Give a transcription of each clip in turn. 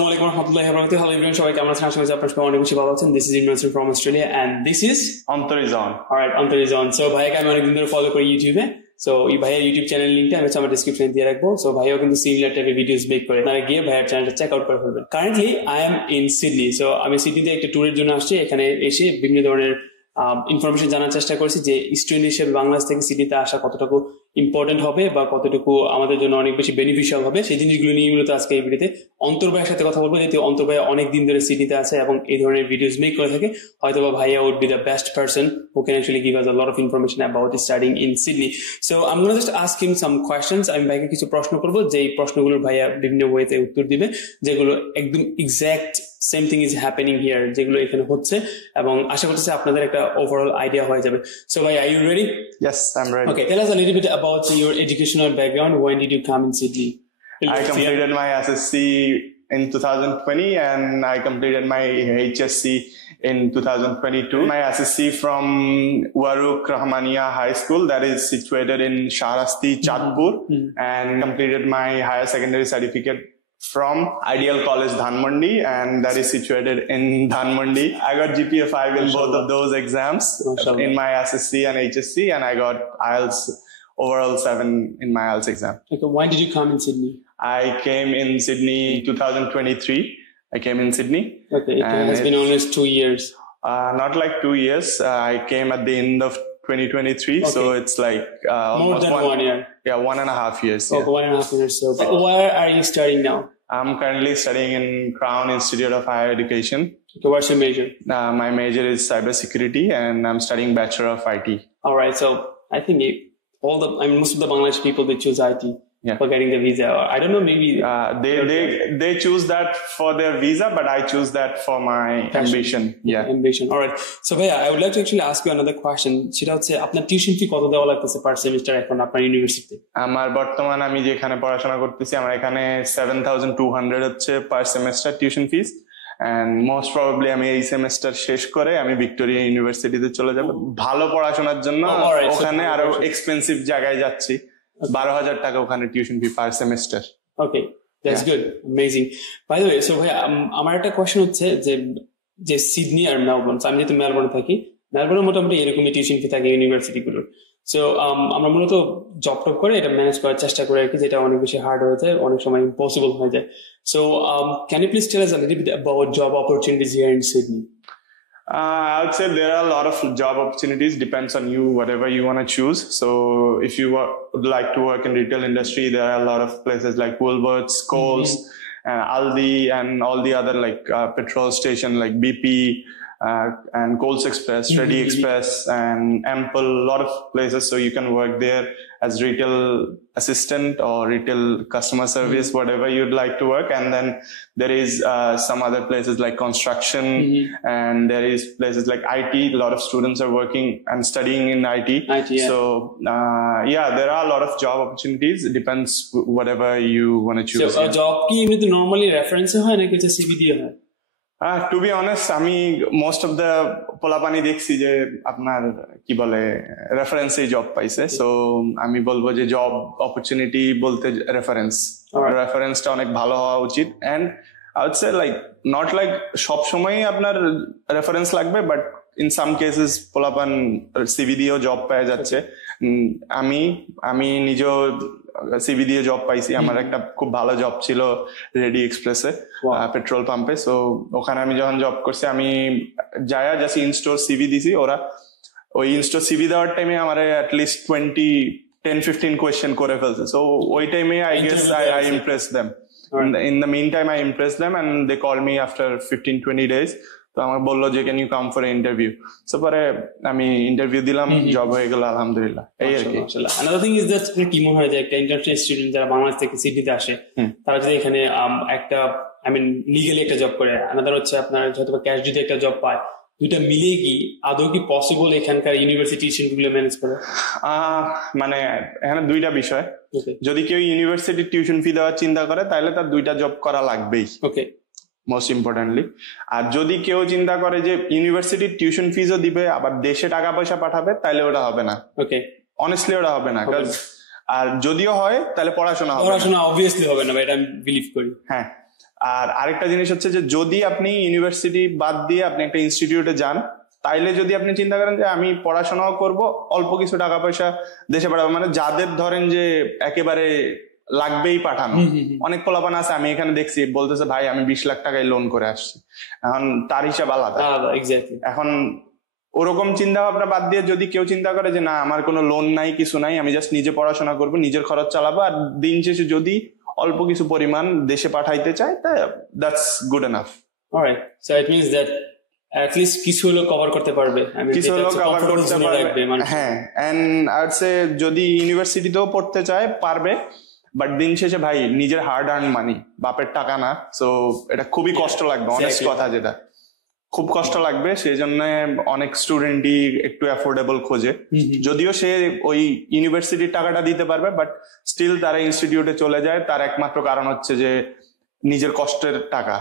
Assalamualaikum warahmatullahi wabarakatuh. Hello everyone, সবাই কেমন আছেন? আশা করি আপনারা সবাই অনেক বেশি ভালো আছেন. This is Imran from Australia and this is Antar is on. Alright, Antar is on. So ভাইয়াকে আমি অনেকদিন ধরে ফলো করি ইউটিউবে. সো এই ভাইয়ের ইউটিউব চ্যানেল লিংকটা আমি আমার ডেসক্রিপশনে দিয়ে রাখবো. সো ভাইয়াও কিন্তু সিমিলার টাইপের ভিডিওস মেক করে. আপনারা গিয়ে ভাইয়ের চ্যানেলটা চেক আউট করে ফেলবেন. Currently I am in Sydney. So আমি সিডনিতে একটা ট্যুরের জন্য আসছি. এখানে এসে বিভিন্ন ধরনের ইনফরমেশন জানার চেষ্টা করছি যে স্টুডেন্ট হিসেবে বাংলাদেশ থেকে সিডনিতে আসা কতটুকু ইম্পর্টেন্ট হবে বা কতটুকু আমাদের জন্য অনেক বেশি বেনিফিশিয়াল হবে, সেই জিনিসগুলো নিয়ে মূলত আজকে এই ভিডিওতে অন্তর ভাইয়ের সাথে কথা বলবো, যেহেতু অন্তর ভাই অনেক দিন ধরে সিডনিতে আছে এবং এই ধরনের ভিডিওস মেক করে থাকে. হয়তো বা ভাইয়া would be the best person who can actually give us a lot of information about studying in Sydney. So I am gonna just ask him some questions. আমি ভাইকে কিছু প্রশ্ন করবো, যেই প্রশ্নগুলোর ভাইয়া বিভিন্ন ওয়েতে উত্তর দিবে, যেগুলো একদম exact same thing is happening here, যেগুলো এখানে হচ্ছে, এবং আশা করতেছি আপনাদের একটা ওভারঅল আইডিয়া হয়ে যাবে. সো ভাই, are you ready? Yes, I'm ready. Okay, tell us a little bit about your educational background. When did you come in Sydney? I completed my SSC in 2020 and I completed my HSC in 2022. My SSC from Waruk Rahmania High School, that is situated in Shahrasti, Chatpur, and completed my higher secondary certificate from Ideal College Dhanmondi, and that is situated in Dhanmondi. I got GPA 5 in both of those exams, in my SSC and HSC, and I got IELTS overall 7 in my IELTS exam. Okay, why did you come in Sydney? I came in Sydney 2023. I came in Sydney. Okay, it has been almost 2 years. Not like 2 years. I came at the end of 2023, okay. So it's like more than 1 year. Yeah, 1.5 years. Okay, yeah. 1.5 years. So where are you studying now? I'm currently studying in Crown Institute of Higher Education. Okay, what's your major? My major is cybersecurity, and I'm studying Bachelor of IT. All right, so I think most of the Bangladeshi people, they choose IT. Yeah. For getting the visa, or I don't know, maybe they choose that for their visa, but I choose that for my ambition. Yeah, ambition. All right. So Bhaiya, I would like to actually ask you another question. সেটা হচ্ছে আপনার tuition fee কত দেওয়া লাগতেছে পার semester এখন আপনার ইউনিভার্সিটিতে? আমার বর্তমান আমি যেখানে পড়াশোনা করতেছি, আমার এখানে 7,200 হচ্ছে per semester tuition fees, and most probably আমি এই সেমিস্টার শেষ করে আমি ভিক্টোরিয়া ইউনিভার্সিটিতে চলে যাব ভালো পড়াশোনার জন্য. ওখানে আরো এক্সপেন্সিভ জায়গায় যাচ্ছি. 12,000 টাকা ওখানে tuition fee per semester. Okay, that's good, amazing. By the way, so ভাই আমার একটা কোশ্চেন হচ্ছে যে সিডনি আর মেলবোর্ন, আমি যেহেতু মেলবোর্নে থাকি, মেলবোর্নে মোটামুটি এরকমই টিউশন ফি থাকে ইউনিভার্সিটিগুলোর. সো আমরা মূলত জব টপ করে এটা ম্যানেজ করার চেষ্টা করি আর কি, যেটা অনেক বেশি হার্ড হয়ে যায়, অনেক সময় ইম্পসিবল হয়ে যায়. So can you please tell us a little bit about job opportunities here in Sydney? I would say there are a lot of job opportunities, depends on you, whatever you want to choose. So if you would like to work in retail industry, there are a lot of places like Woolworths, Coles, Aldi, and all the other like petrol station like BP, and Coles Express, Ready Express, and Ample, a lot of places. So you can work there as retail assistant or retail customer service, whatever you'd like to work. And then there is some other places like construction, and there is places like IT. A lot of students are working and studying in IT. Yeah. So yeah, there are a lot of job opportunities. It depends whatever you want to choose. So job ki এমনিতে normally reference হয় নাকি হচ্ছে CV দিয়ে হয়? Two be honest, আমি most of the পোলাপানি দেখছি যে আপনার কি বলে রেফারেন্সে জব পাইছে. সো আমি বলবো যে জব অপরচুনিটি বলতে রেফারেন্সটা অনেক ভালো হওয়া উচিত. And I would say like not like সব সময় আপনার রেফারেন্স লাগবে, বাট ইন সাম কেসেস পোলাপান সিভি দিয়েও জব পেয়ে যাচ্ছে. আমি নিজেও সিভি দিয়ে জব পাইছি. আমার একটা খুব ভালো জব ছিল রেডি এক্সপ্রেসে, পেট্রোল পাম্পে. সো ওখানে আমি যখন জব করছি, আমি যায়া জাস্ট ইনস্টোর সিভি দিছি. ওরা ওই ইনস্টোর সিভি দেওয়ার টাইমে আমার অ্যাটলিস্ট 10-15 কোয়েশ্চেন করে ফেলছে. সো ওই টাইমে I guess I Impress them. In the meantime, I impressed them and they called me after 15-20 days. তো আমাকে বললো যে can you come for interview. So পরে আমি ইন্টারভিউ দিলাম, জব হয়ে গেল আলহামদুলিল্লাহ. এই আর কি. Another thing is that কি মনে হয় যে একটা ইন্টারন্যাশনাল স্টুডেন্ট যারা বাংলাদেশ থেকে সিডনিতে আসে, তারা যদি এখানে একটা লিগালি একটা জব করে, আনাদার হচ্ছে আপনার হয়তো ক্যাশ যদি একটা জব পায়, দুইটা মিলিয়ে কি আদৌ কি পসিবল এখানকার ইউনিভার্সিটি গুলো ম্যানেজ করে? মানে এখানে দুইটা বিষয়. যদি কেউ ইউনিভার্সিটি টিউশন ফি দেওয়ার চিন্তা করে, তাহলে তার দুইটা জব করা লাগবেই, ওকে, মোস্ট ইম্পর্টেন্টলি. আর যদি কেউ চিন্তা করে যে ইউনিভার্সিটির টিউশন ফিজও দিবে আবার দেশে টাকা পয়সা পাঠাবে, তাহলে ওটা হবে না. ওকে, অনেস্টলি ওটা হবে না. আর যদিও হয় তাহলে পড়াশোনা অবভিয়াসলি হবে না, এটা আমি বিলিভ করি. হ্যাঁ, আর আরেকটা জিনিস হচ্ছে যে যদি আপনি ইউনিভার্সিটি বাদ দিয়ে আপনি একটা ইনস্টিটিউটে যান, তাইলে যদি আপনি চিন্তা করেন যে আমি পড়াশোনাও করব, অল্প কিছু টাকা পয়সা দেশে পাঠাবো, মানে যাদের ধরেন যে একেবারে লাগবেই পাঠানো, অনেক পোলাপান আছে আমি এখানে দেখছি বলতেছে ভাই আমি 20 লাখ টাকায় লোন করে আসছি, এখন তার হিসাব আলাদা। এখন ওরকম চিন্তা ভাবনা বাদ দিয়ে যদি কেউ চিন্তা করে যে না আমার কোনো লোন নাই কিছু নাই, আমি জাস্ট নিজে পড়াশোনা করব, নিজের খরচ চালাবো, আর দিন শেষে যদি অল্প কিছু পরিমাণ দেশে পাঠাইতে চায়, that's good enough. Alright, so it means that at least কিছু হলো কভার করতে পারবে, কিছু হলো কভার করতে পারবে। হ্যাঁ, এন্ড আই উড সে যদি ইউনিভার্সিটিতেও পড়তে চায় পারবে, বাট দিন শেষে ভাই নিজের হার্ড আর্ন মানি, বাপের টাকা না, সো এটা খুবই কষ্ট লাগবে, অনেস্ট কথা যেটা খুব কষ্ট লাগবে। সেই জন্য অনেক স্টুডেন্টই একটু অ্যাফোর্ডেবল খোঁজে, যদিও সে ওই ইউনিভার্সিটির টাকাটা দিতে পারবে, বাট স্টিল তারা ইনস্টিটিউটে চলে যায়। তার একমাত্র কারণ হচ্ছে যে নিজের কষ্টের টাকা,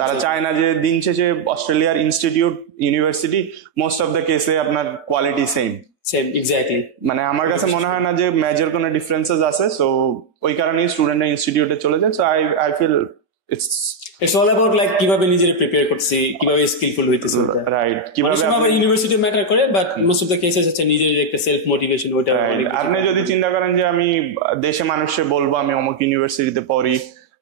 তারা চায় না যে দিন শেষে অস্ট্রেলিয়ার institute university most of the কেসে আপনার কোয়ালিটি সেম। এক্স্যাক্টলি, মানে আমার কাছে মনে হয় না যে মেজর কোনো ডিফারেন্সেস আছে, সো ওই কারণেই স্টুডেন্টরা ইনস্টিটিউটে চলে যায়। So I feel it's all about like কিভাবে নিজের প্রিপেয়ার করছি, কিভাবে স্কিলফুল হইতেছে, রাইট, কিভাবে ইউনিভার্সিটি ম্যাটার করে, but most of the cases হচ্ছে নিজের একটা সেলফ মোটিভেশন। ওইটা আপনি যদি চিন্তা করেন যে আমি দেশে মানুষে বলবো আমি অমুক ইউনিভার্সিটিতে পড়ি,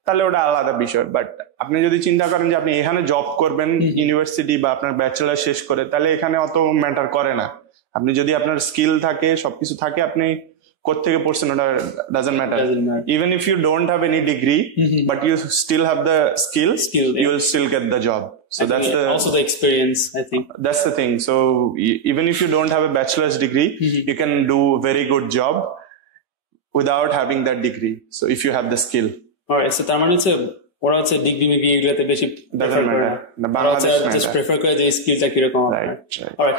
তাহলে ওটা আলাদা বিষয়। বাট আপনি যদি চিন্তা করেন যে আপনি এখানে জব করবেন ইউনিভার্সিটি বা আপনার ব্যাচেলার শেষ করে, তাহলে এখানে অত ম্যাটার করে না। আপনি যদি আপনার স্কিল থাকে, সবকিছু থাকে, আপনি কোত্থেকে পড়ছেন ওটা doesn't matter. Even if you don't have any degree but you still have the skill, you will still get the job. So that's also the experience, I think. That's the thing. So even if you don't have a bachelor's degree, you can do very good job without having that degree. So if you have the skill. Alright, so তার মানে হচ্ছে ওরা হচ্ছে degree maybe এগুলোতে বেশি prefer করে না, just prefer করে যে স্কিলটা কিরকম হবে। Alright,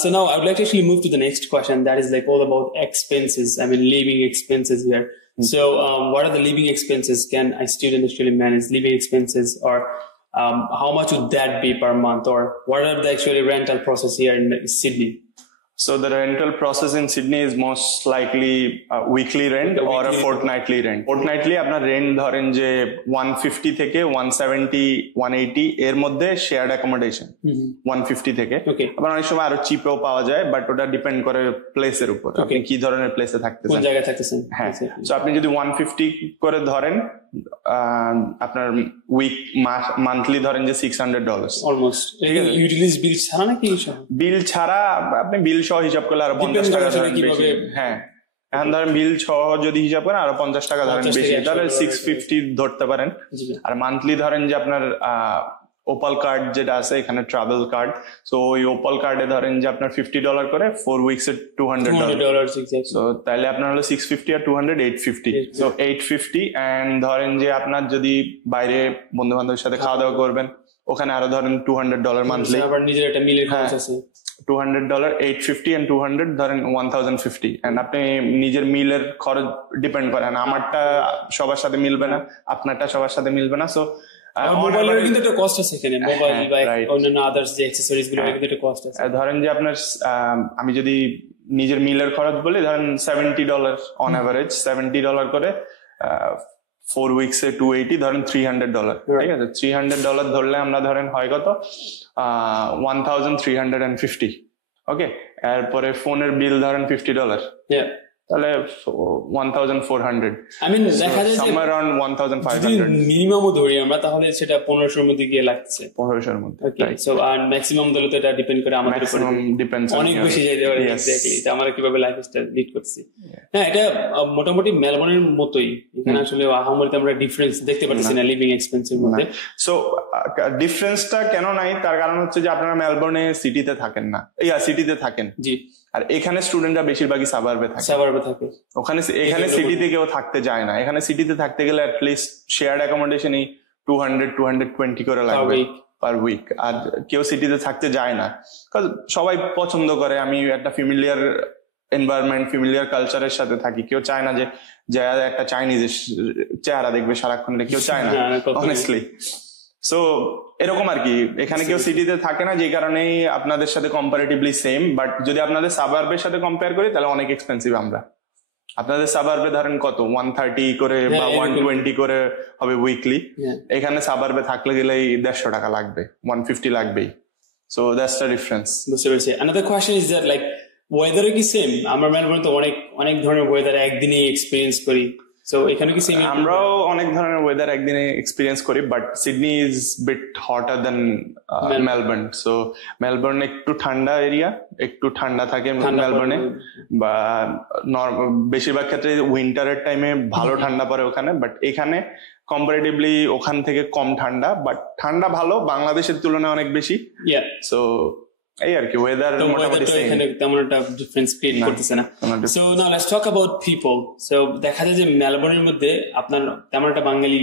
so now I would like to actually move to the next question, that is like all about expenses. I mean living expenses here. So what are the living expenses? Can a student actually manage living expenses, or how much would that be per month, or what are the actually rental process here in Sydney? So the rental process in Sydney is most likely a weekly rent or a fortnightly rent. Fortnightly আপনার rent ধরেন যে 150 থেকে 170 180 এর মধ্যে shared accommodation, 150 থেকে। আবার অনেক সময় আরো চিপেও পাওয়া যায়, বাট ওটা ডিপেন্ড করে প্লেসের উপর, আপনি কি ধরনের প্লেসে থাকতেছেন, কোন জায়গায় থাকতেছেন। হ্যাঁ, সো আপনি যদি 150 করে ধরেন, আপনার মান্থলি ধরেন যে $600 অলমোস্ট। ইউটিলিটিস বিল ছাড়া নাকি? বিল ছাড়া, আপনি বিল সহ হিসাব করলে আরো 50 টাকা ধরেন বেশি। হ্যাঁ, এখন ধরেন বিল সহ যদি হিসাব করেন আরো 50 টাকা ধরেন বেশি, তাহলে 650 ধরতে পারেন। আর মান্থলি ধরেন যে আপনার ওপাল কার্ড যেটা আছে এখানে, ট্রাভেল কার্ড, সো ওই ওপাল কার্ডে ধরেন যে আপনার $50 করে 4 উইকস এর $200। সো তাহলে আপনার হলো 650 আর 200 850। সো 850, এন্ড ধরেন যে আপনার যদি বাইরে বন্ধু বান্ধবের সাথে খাওয়া দাওয়া করবেন, ওখানে আরো ধরেন $200 মান্থলি। আবার নিজের একটা মিলের খরচ আছে, $200, 850 and 200 ধরেন 1050। এন্ড আপনি নিজের মিলের খরচ ডিপেন্ড করেন, আমারটা সবার সাথে মিলবে না, আপনারটা সবার সাথে মিলবে না। সো মোবাইলের কিন্তু একটা কস্ট আছে এখানে, মোবাইল বা অন্যান্য আদার্স যে অ্যাকসেসরিজ গুলো, এর কিন্তু একটা কস্ট আছে। ধরেন যে আপনার আমি যদি নিজের মিলের খরচ বলি, ধরেন $70 অন এভারেজ, $70 করে 4 উইকস এ 280, ধরেন $300। ঠিক আছে, $300 ধরলে আমরা ধরেন হয় কত, 1350। ওকে, এরপরে ফোনের বিল ধরেন $50, তাহলে 1400। I mean দেখা যায় যে somewhere around 1500 মিনিমামও ধরি আমরা, তাহলে সেটা 1500 এর মধ্যে গিয়ে লাগছে, 1500 এর মধ্যে। ওকে, সো আর ম্যাক্সিমাম দিলে তো এটা ডিপেন্ড করে আমাদের উপর, অনেক বেশি যাইতে পারে। এক্স্যাক্টলি, এটা আমরা কিভাবে লাইফস্টাইল লিড করছি। হ্যাঁ, এটা মোটামুটি মেলবোর্নের মতোই, এখানে আসলে আহামরিতে আমরা ডিফারেন্স দেখতে পাচ্ছি না লিভিং এক্সপেন্সের মধ্যে। সো ডিফারেন্সটা কেন নাই, তার কারণ হচ্ছে যে আপনারা মেলবোর্নে সিটিতে থাকেন না, সিটিতে থাকেন, জি, আর এখানে স্টুডেন্টরা বেশিরভাগই সাবারবে থাকে। ওখানে এখানে সিটিতে কেউ থাকতে যায় না, এখানে সিটিতে থাকতে গেলে অ্যাটলিস্ট শেয়ার্ড অ্যাকোমোডেশনই 200-220 করে লাগবে পার উইক। আর কেউ সিটিতে থাকতে যায় না, কারণ সবাই পছন্দ করে আমি একটা ফ্যামিলিয়ার এনভায়রনমেন্ট, ফ্যামিলিয়ার কালচারের সাথে থাকি। কেউ চায় না যে একটা চাইনিজ চেহারা দেখবে সারাক্ষণ, কেউ চায় না অনেস্টলি। সো এরকম আর কি, এখানে কেউ সিটিতে থাকে না, যে কারণেই আপনাদের সাথে কম্পারেটিভলি সেম। বাট যদি আপনাদের সাবার্বের সাথে কম্পেয়ার করি, তাহলে অনেক এক্সপেন্সিভ আমরা। আপনাদের সাবার্বে ধরেন কত 130 করে বা 120 করে হবে উইকলি, এখানে সাবার্বে থাকলে গেলেই 150 টাকা লাগবে, 150 লাগবেই। So that's the difference. বুঝতে পেরেছি। Another question is that like weather কি সেম? আমরা মেলবোর্নে তো অনেক ধরনের ওয়েদার একদিনে এক্সপেরিয়েন্স করি, সো এখানে কি সেম? আমরাও অনেক ধরনের ওয়েদার একদিনে এক্সপেরিয়েন্স করি, but Sydney is bit hotter than Melbourne. So Melbourne একটু ঠান্ডা এরিয়া, একটু ঠান্ডা থাকে মেলবোর্নে, বা বেশিরভাগ ক্ষেত্রে উইন্টারের টাইমে ভালো ঠান্ডা পড়ে ওখানে, বাট এখানে কম্পারেটিভলি ওখান থেকে কম ঠান্ডা, বাট ঠান্ডা ভালো, বাংলাদেশের তুলনায় অনেক বেশি। সো এই আর কি, ওয়েদার মোটামুটি সেম, তেমন একটা ডিফারেন্স ক্রিয়েট করতেছে না। So now let's talk about people. So দেখা যায় যে মেলবোর্নের মধ্যে আপনার তেমন একটা বাঙালি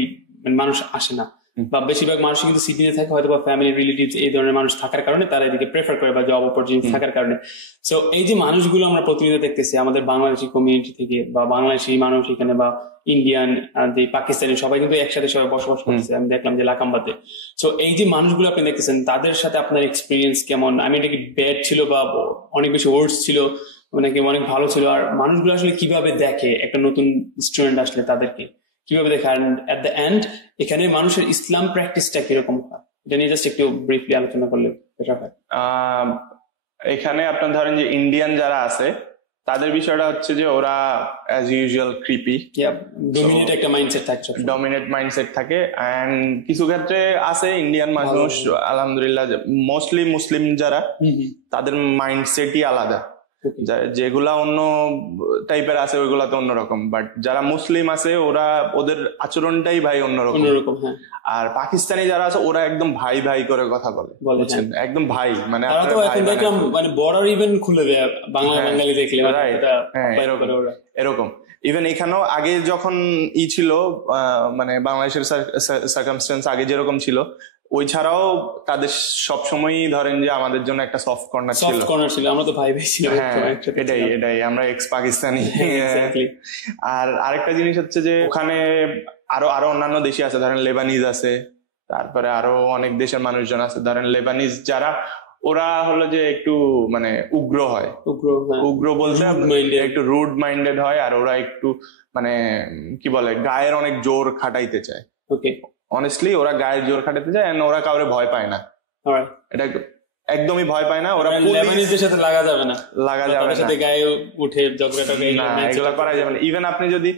মানুষ আসে না, বা বেশিরভাগ মানুষ কিন্তু সিডনিতে থাকে, হয়তো বা ফ্যামিলি রিলেটিভস এই ধরনের মানুষ থাকার কারণে তারা এদিকে প্রেফার করে, বা জব অপরচুনিটি থাকার কারণে। সো এই যে মানুষগুলো আমরা প্রতিনিয়ত দেখতেছি আমাদের বাংলাদেশি কমিউনিটি থেকে, বা বাংলাদেশি মানুষ এখানে, বা ইন্ডিয়ান, যে পাকিস্তানি, সবাই কিন্তু একসাথে সবাই বসবাস করতেছে। আমি দেখলাম যে লাকাম্বাতে। সো এই যে মানুষগুলো আপনি দেখতেছেন, তাদের সাথে আপনার এক্সপিরিয়েন্স কেমন? আমি এটা কি ব্যাড ছিল, বা অনেক বেশি ওয়ার্ডস ছিল, নাকি অনেক ভালো ছিল? আর মানুষগুলো আসলে কিভাবে দেখে একটা নতুন স্টুডেন্ট আসলে, তাদেরকে কিভাবে দেখে? আর এট দ্য এন্ড এখানে মানুষের ইসলাম প্র্যাকটিসটা কিরকম হয়, এটা নিয়ে জাস্ট একটু ব্রিফলি আলোচনা করলে বেটার হয়। এখানে আপনার ধরেন যে ইন্ডিয়ান যারা আছে, তাদের বিষয়টা হচ্ছে যে ওরা অ্যাজ ইউজুয়াল ক্রিপি, ডমিনেট একটা মাইন্ডসেট থাকে, ডমিনেট মাইন্ডসেট থাকে। এন্ড কিছু ক্ষেত্রে আছে ইন্ডিয়ান মানুষ আলহামদুলিল্লাহ, মোস্টলি মুসলিম যারা, তাদের মাইন্ডসেটই আলাদা। যেগুলা অন্য টাইপের আছে ওইগুলা তো অন্যরকম, বাট যারা মুসলিম আছে ওরা, ওদের আচরণটাই ভাই অন্যরকম। আর পাকিস্তানি যারা আছে ওরা একদম ভাই ভাই করে কথা বলে, বুঝছেন, একদম ভাই, মানে বর্ডার ইভেন খুলে দেয় বাঙালি দেখলে, এরকম। ইভেন এখানেও আগে যখন ছিল, মানে বাংলাদেশের সার্কামস্টেন্স আগে যেরকম ছিল, ওই ছাড়াও তাদের সবসময়ই ধরেন যে আমাদের জন্য একটা সফট কর্নার ছিল। আমরা তো ভাই ভাই ছিলাম। এটাই আমরা এক্স পাকিস্তানি। আর আরেকটা জিনিস হচ্ছে যে ওখানে আরো অন্যান্য দেশি আছে, ধরেন লেবানিজ আছে, তারপরে আরো অনেক দেশের মানুষজন আছে। ধরেন লেবানিজ যারা, ওরা হলো যে একটু মানে উগ্র হয়, উগ্র বলতে একটু রুড মাইন্ডেড হয়, আর ওরা একটু মানে কি বলে, গায়ের অনেক জোর খাটাইতে চায়। অনেস্টলি ওরা গায়ের জোর খাটাতে যায়, ওরা কাউরে ভয় পায় না, এটা একদমই ভয় পায় না। ওরা লেবানিজদের সাথে লাগা যাবে না, গায়ে উঠে না, এগুলা করা যাবে না। ইভেন আপনি যদি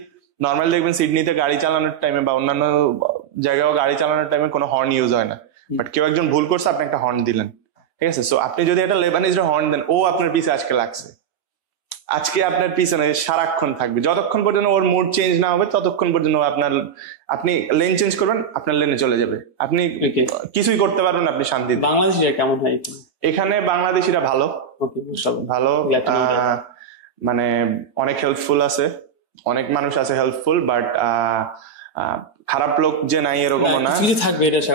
নর্মাল দেখবেন সিডনিতে গাড়ি চালানোর টাইমে বা অন্যান্য জায়গায় গাড়ি চালানোর টাইমে কোনো হর্ন ইউজ হয় না, বাট কেউ একজন ভুল করছে, আপনি একটা হর্ন দিলেন, ঠিক আছে? সো আপনি যদি একটা লেবানিজের হর্ন দেন, ও আপনার পিছে আজকে লাগছে, আজকে আপনার পিছনে সারাক্ষণ থাকবে, যতক্ষণ পর্যন্ত ওর মুড চেঞ্জ না হবে ততক্ষণ পর্যন্ত আপনি লেন চেঞ্জ করবেন, আপনার লেনে চলে যাবে, আপনি কিছুই করতে পারবেন, আপনি শান্তি। বাংলাদেশিরা কেমন হয় এখানে? বাংলাদেশিরা ভালো, মানে অনেক হেল্পফুল আছে, অনেক মানুষ আছে হেল্পফুল, বাট খারাপ লোক যে নাই এরকমও না,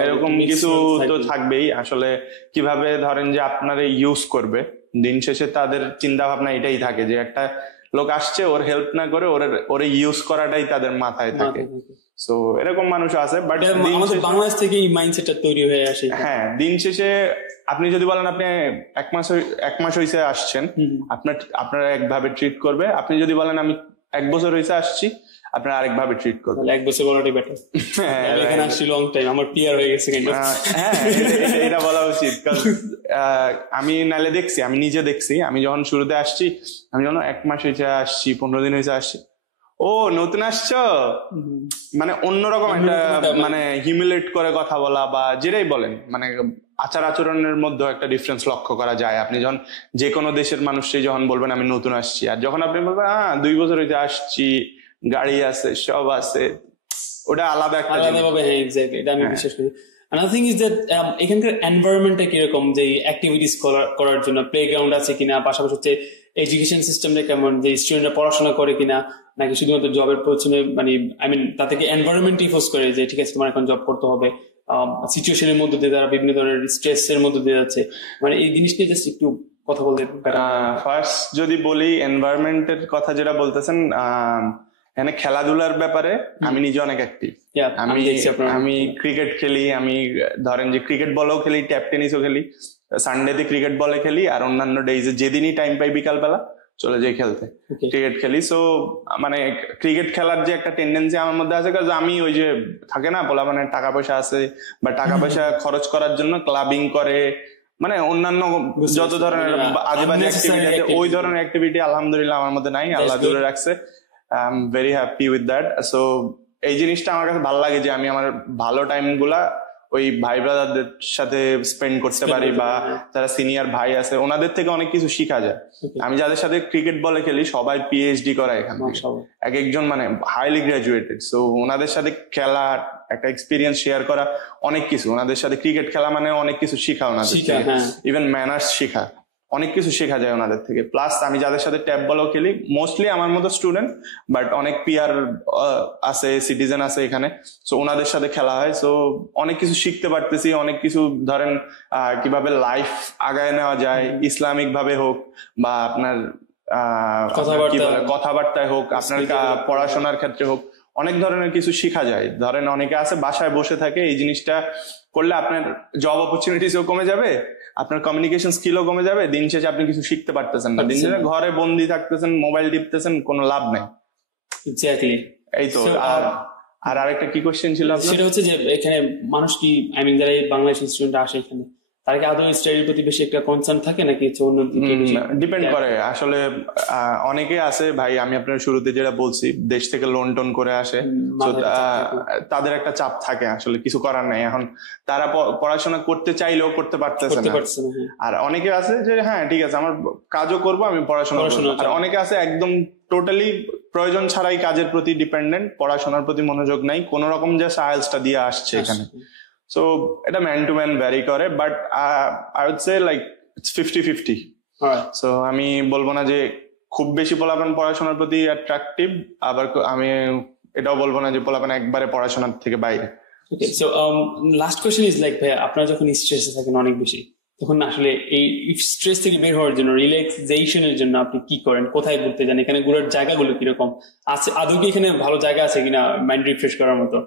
এরকম কিছু তো থাকবেই। আসলে কিভাবে ধরেন যে আপনারা ইউজ করবে, দিন শেষে তাদের চিন্তা ভাবনা এটাই থাকে যে একটা লোক আসছে, ওর হেল্প না করে ওরে ইউজ করাটাই তাদের মাথায় থাকে। সো এরকম মানুষ আছে, বাট বাংলাদেশ থেকে এই মাইন্ডসেটটা তৈরি হয়ে আসে। হ্যাঁ, দিন শেষে আপনি যদি বলেন আপনি এক মাস হইছে আসছেন, আপনারা একভাবে ট্রিট করবে। আপনি যদি বলেন আমি 1 বছর হইছে আসছি, আপনারা আরেকভাবে ট্রিট করবে। 1 বছর বলাটাই বেটার। এখানে আসছি লং টাইম, আমার পিআর হয়ে গেছে। হ্যাঁ, এটা বলা উচিত। আমি নালে দেখছি, আমি নিজে দেখছি, আমি যখন শুরুতে আসছি, আমি যখন 1 মাস হয়েছে আসছি, 15 দিন হয়েছে আসছি, ও নতুন আসছো, মানে অন্যরকম একটা মানে হিউমিলেট করে কথা বলা, বা যেটাই বলেন, মানে আচার আচরণের মধ্যে একটা ডিফারেন্স লক্ষ্য করা যায়। আপনি যখন যে কোনো দেশের মানুষই যখন বলবেন আমি নতুন আসছি, আর যখন আপনি বলবেন 2 বছর হইতে আসছি, গাড়ি আছে, সব আছে, ওটা আলাদা একটা জিনিস। এটা আমি বিশ্বাস করি। Another thing is that এখানকার এনভায়রনমেন্টটা কিরকম, যে অ্যাক্টিভিটিস করার জন্য প্লেগ্রাউন্ড আছে কিনা, পাশাপাশি হচ্ছে এডুকেশন সিস্টেমটা কেমন, যে স্টুডেন্টরা পড়াশোনা করে কিনা, নাকি শুধুমাত্র জবের পেছনে, মানে তাদেরকে এনভায়রনমেন্ট ইফোর্স করে যে ঠিক আছে তোমার এখন জব করতে হবে, সিচুয়েশনের মধ্যে দিয়ে তারা বিভিন্ন ধরনের স্ট্রেস এর মধ্যে দিয়ে যাচ্ছে, মানে এই জিনিসটা জাস্ট একটু কথা বলতে। ফার্স্ট যদি বলি এনভায়রনমেন্টের কথা যেটা বলতেছেন, এখানে খেলাধুলার ব্যাপারে আমি নিজে অনেক অ্যাক্টিভ। আমি ক্রিকেট খেলি, আমি ধরেন যে ক্রিকেট বলও খেলি, ট্যাপ টেনিসও খেলি, সানডেতে ক্রিকেট বলে খেলি, আর অন্যান্য ডেইজে যেদিনই টাইম পাই বিকালবেলা চলে যাই খেলতে, ক্রিকেট খেলি। সো মানে ক্রিকেট খেলার যে একটা টেন্ডেন্সি আমার মধ্যে আছে, কারণ আমি ওই যে থাকে না বলা মানে টাকা পয়সা আছে বা টাকা পয়সা খরচ করার জন্য ক্লাবিং করে, মানে অন্যান্য যত ধরনের আজেবাজে অ্যাক্টিভিটি আছে ওই ধরনের অ্যাক্টিভিটি আলহামদুলিল্লাহ আমার মধ্যে নাই, আল্লাহ দূরে রাখছে। I am very happy with that. So এই জিনিসটা আমার কাছে ভালো লাগে যে আমি আমার ভালো টাইম গুলা ওই ভাই ব্রাদারদের সাথে স্পেন্ড করতে পারি, বা যারা সিনিয়র ভাই আছে ওনাদের থেকে অনেক কিছু শিখা যায়। আমি যাদের সাথে ক্রিকেট বলে খেলি সবাই পিএইচডি করা এখান থেকে, এক একজন মানে হাইলি গ্রাজুয়েটেড। সো ওনাদের সাথে খেলা, একটা এক্সপিরিয়েন্স শেয়ার করা, অনেক কিছু ওনাদের সাথে ক্রিকেট খেলা মানে অনেক কিছু শিখা ওনাদের থেকে, ইভেন ম্যানার্স শিখা, অনেক কিছু শেখা যায় ওনাদের থেকে। প্লাস আমি যাদের সাথে ট্যাব বলও খেলি মোস্টলি আমার মতো স্টুডেন্ট, বাট অনেক পিয়ার আছে, সিটিজেন আছে এখানে, সো ওনাদের সাথে খেলা হয়। সো অনেক কিছু শিখতে পারতেছি, অনেক কিছু ধরেন কিভাবে লাইফ আগায় নেওয়া যায়, ইসলামিক ভাবে হোক বা আপনার কথাবার্তায় হোক, আপনার পড়াশোনার ক্ষেত্রে হোক, অনেক ধরনের কিছু শিখা যায়। ধরেন অনেকে আছে বাসায় বসে থাকে, এই জিনিসটা করলে আপনার জব অপরচুনিটিসও কমে যাবে, আপনার কমিউনিকেশন স্কিলও কমে যাবে, দিন শেষে আপনি কিছু শিখতে পারতেছেন না, দিন শেষে ঘরে বন্দি থাকতেছেন, মোবাইল টিপতেছেন, কোনো লাভ নাই। এক্স্যাক্টলি, এই তো। আর আরেকটা কি কোশ্চেন ছিল সেটা হচ্ছে যে এখানে মানুষ কি, আই মিন যারা বাংলাদেশি স্টুডেন্ট আসে এখানে, তারা কি আদৌ স্টাডির প্রতি বেশি একটা কনসার্ন থাকে নাকি অন্য দিকে? ডিপেন্ড করে আসলে। অনেকে আছে ভাই, আমি আপনার শুরুতে যেটা বলছি, দেশ থেকে লোন টোন করে আসে, তাদের একটা চাপ থাকে, আসলে কিছু করার নাই। এখন তারা পড়াশোনা করতে চাইলেও করতে পারতেছে না। আর অনেকে আছে যে হ্যাঁ ঠিক আছে আমার কাজও করবো, আমি পড়াশোনা করবো। আর অনেকে আছে একদম টোটালি প্রয়োজন ছাড়াই কাজের প্রতি ডিপেন্ডেন্ট, পড়াশোনার প্রতি মনোযোগ নাই, কোন রকম যে আইএলটিএসটা দিয়ে আসছে এখানে। সো এটা ম্যান টু ম্যান ভ্যারি করে, but I would say like it's 50-50। So আমি বলবো না যে খুব বেশি পোলাপান পড়াশোনার প্রতি অ্যাট্রাকটিভ, আবার আমি এটাও বলবো না যে পোলাপান একবারে পড়াশোনার থেকে বাইরে। Okay, so last question is like ভাই, আপনারা যখন স্ট্রেসে থাকেন অনেক বেশি, তখন আসলে এই স্ট্রেস থেকে বের হওয়ার জন্য, রিল্যাক্সেশনের জন্য আপনি কি করেন? কোথায় ঘুরতে যান? এখানে ঘোরার জায়গাগুলো কিরকম আছে? আদৌ কি এখানে ভালো জায়গা আছে কিনা মাইন্ড রিফ্রেশ করার মতো?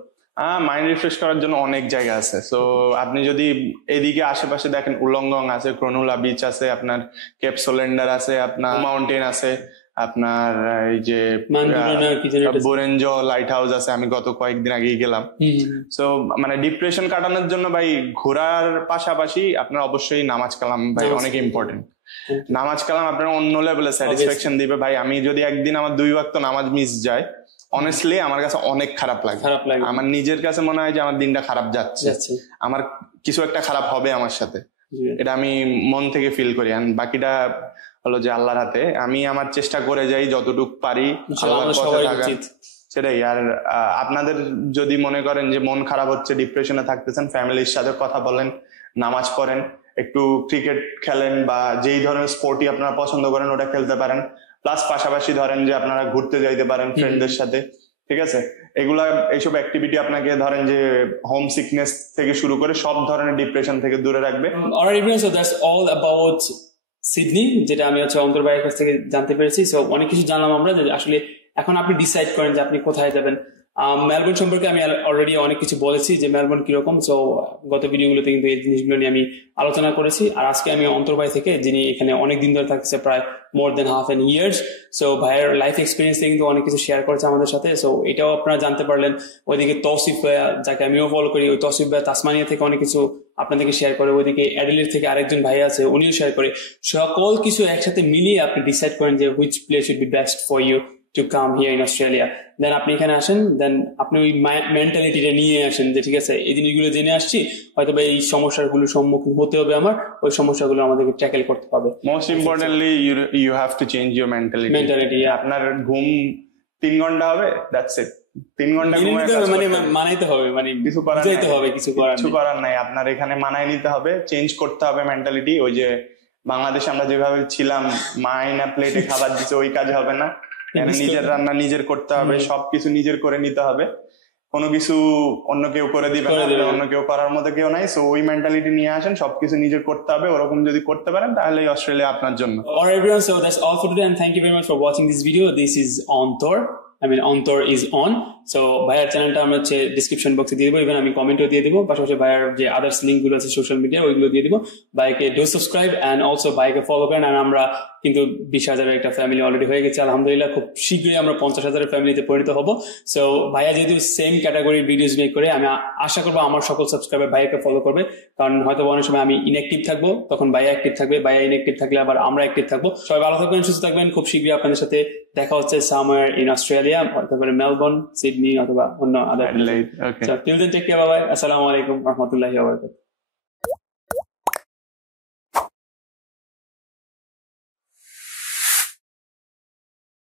মাইন্ড রিফ্রেশ করার জন্য অনেক জায়গা আছে। সো আপনি যদি এদিকে আশেপাশে দেখেন, উলংগং আছে, ক্রোনুলা বিচ আছে, আপনার কেপ সোলেন্ডার আছে, আপনার মাউন্টেন আছে, আপনার এই যে বোরেঞ্জো লাইট হাউস আছে, আমি গত কয়েকদিন আগেই গেলাম। সো মানে ডিপ্রেশন কাটানোর জন্য ভাই ঘোরার পাশাপাশি আপনার অবশ্যই নামাজ কালাম ভাই অনেক ইম্পর্টেন্ট। নামাজ কালাম আপনার অন্য লেভেলে স্যাটিসফ্যাকশন দিবে ভাই। আমি যদি একদিন আমার 2 ওয়াক্ত নামাজ মিস যায়, অনেস্টলি আমার কাছে অনেক খারাপ লাগে। আমার নিজের কাছে মনে হয় যে আমার দিনটা খারাপ যাচ্ছে, আমার কিছু একটা খারাপ হবে আমার সাথে, এটা আমি মন থেকে ফিল করি। আর বাকিটা হলো যে আল্লাহর হাতে। আমি আমার চেষ্টা করে যাই যতটুকু পারি আল্লাহর পথে থাকার, সেটাই। আর আপনাদের যদি মনে করেন যে মন খারাপ হচ্ছে, ডিপ্রেশনে থাকতেছেন, ফ্যামিলির সাথে কথা বলেন, নামাজ পড়েন, একটু ক্রিকেট খেলেন বা যেই ধরনের স্পোর্টই আপনারা পছন্দ করেন ওটা খেলতে পারেন। প্লাস পাশাপাশি ধরেন যে আপনারা ঘুরতে যাইতে পারেন ফ্রেন্ডদের সাথে, ঠিক আছে? এগুলা এইসব অ্যাক্টিভিটি আপনাকে ধরেন যে হোম সিকনেস থেকে শুরু করে সব ধরনের ডিপ্রেশন থেকে দূরে রাখবে। Alright, so that's all about Sydney, যেটা আমি অন্তর ভাইয়ের কাছ থেকে জানতে পেরেছি। সো অনেক কিছু জানলাম আমরা, যে আসলে এখন আপনি ডিসাইড করেন যে আপনি কোথায় যাবেন। মেলবোর্ন সম্পর্কে আমি অলরেডি অনেক কিছু বলেছি যে মেলবোর্ন কিরকম। সো গত ভিডিওগুলোতে কিন্তু এই জিনিসগুলো নিয়ে আমি আলোচনা করেছি। আর আজকে আমি অন্তর ভাই থেকে, যিনি এখানে অনেক দিন ধরে থাকছে, প্রায় মোর দেন হাফ এন ইয়ার্স, সো ভাইয়ের লাইফ এক্সপিরিয়েন্স থেকে কিন্তু অনেক কিছু শেয়ার করেছে আমাদের সাথে। সো এটাও আপনারা জানতে পারলেন। ওইদিকে তৌসিফ ভাইয়া, যাকে আমিও ফলো করি, ওই তৌসিফ ভাইয়া তাসমানিয়া থেকে অনেক কিছু আপনাদেরকে শেয়ার করে। ওইদিকে অ্যাডিলেড থেকে আরেকজন ভাই আছে, উনিও শেয়ার করে। সকল কিছু একসাথে মিলিয়ে আপনি ডিসাইড করেন যে which place should be best for you to come here in Australia. Then আপনি এখানে আসেন, দেন আপনি ওই মেন্টালিটিটা নিয়ে আসেন যে ঠিক আছে, এই জিনিসগুলো জেনে আসছি, হয়তো এই সমস্যাগুলোর সম্মুখীন হতে হবে আমার, ওই সমস্যাগুলো আমাদেরকে ট্যাকেল করতে হবে। Most importantly you have to change your mentality. আপনার ঘুম 3 ঘন্টা হবে, দ্যাটস ইট। 3 ঘন্টা মানে মানাইতে হবে, মানে কিছু করার নাই। আপনার এখানে মানায় নিতে হবে, চেঞ্জ করতে হবে মেন্টালিটি। ওই যে বাংলাদেশে আমরা যেভাবে ছিলাম, মাইনা প্লেটে খাবার দিচ্ছে, ওই কাজ হবে না। নিজের রান্না নিজের করতে হবে, সবকিছু নিজের করে নিতে হবে, কোনো কিছু অন্য কেউ করে দিবে না, অন্য কেউ করার মতো কেউ নাই। সো ওই মেন্টালিটি নিয়ে আসেন, সবকিছু নিজের করতে হবে। ওরকম যদি করতে পারেন তাহলে অস্ট্রেলিয়া আপনার জন্য। Alright everyone, so that's all for today and thank you very much for watching this video. This is Antor অন্তর ইজ অন। সো ভাইয়ার চ্যানেলটা আমরা হচ্ছে ডিসক্রিপশন বক্সে দিয়ে দিব, ইভেন আমি কমেন্টও দিয়ে দিব, পাশাপাশি ভাইয়ার যে আদার্স লিঙ্ক গুলো আছে সোশ্যাল মিডিয়া ওইগুলো দিয়ে দিব। ভাইকে ডু সাবস্ক্রাইব অ্যান্ড অলসো ভাইকে ফলো করেন। আর আমরা কিন্তু 20,000-এর একটা ফ্যামিলি অলরেডি হয়ে গেছে আলহামদুলিল্লাহ। খুব শীঘ্রই আমরা 50,000-এর ফ্যামিলিতে পরিণত হব। সো ভাইয়া যেহেতু সেম ক্যাটাগরির ভিডিওস মেক করে, আমি আশা করবো আমার সকল সাবস্ক্রাইবার ভাইয়াকে ফলো করবে, কারণ হয়তো অনেক সময় আমি ইনঅ্যাক্টিভ থাকবো, তখন ভাইয়া অ্যাক্টিভ থাকবে, ভাইয়া ইনঅ্যাক্টিভ থাকলে আবার আমরা অ্যাক্টিভ থাকবো। সবাই ভালো থাকবেন, সুস্থ থাকবেন। খুব শীঘ্রই আপনাদের সাথে দেখা হচ্ছে সামওয়্যার ইন অস্ট্রেলিয়া, তারপরে মেলবোর্ন, সিডনি অথবা অন্য other. Till then take care, bye bye. আসসালামু আলাইকুম ওয়া রাহমাতুল্লাহি ওয়া বারাকাতুহু।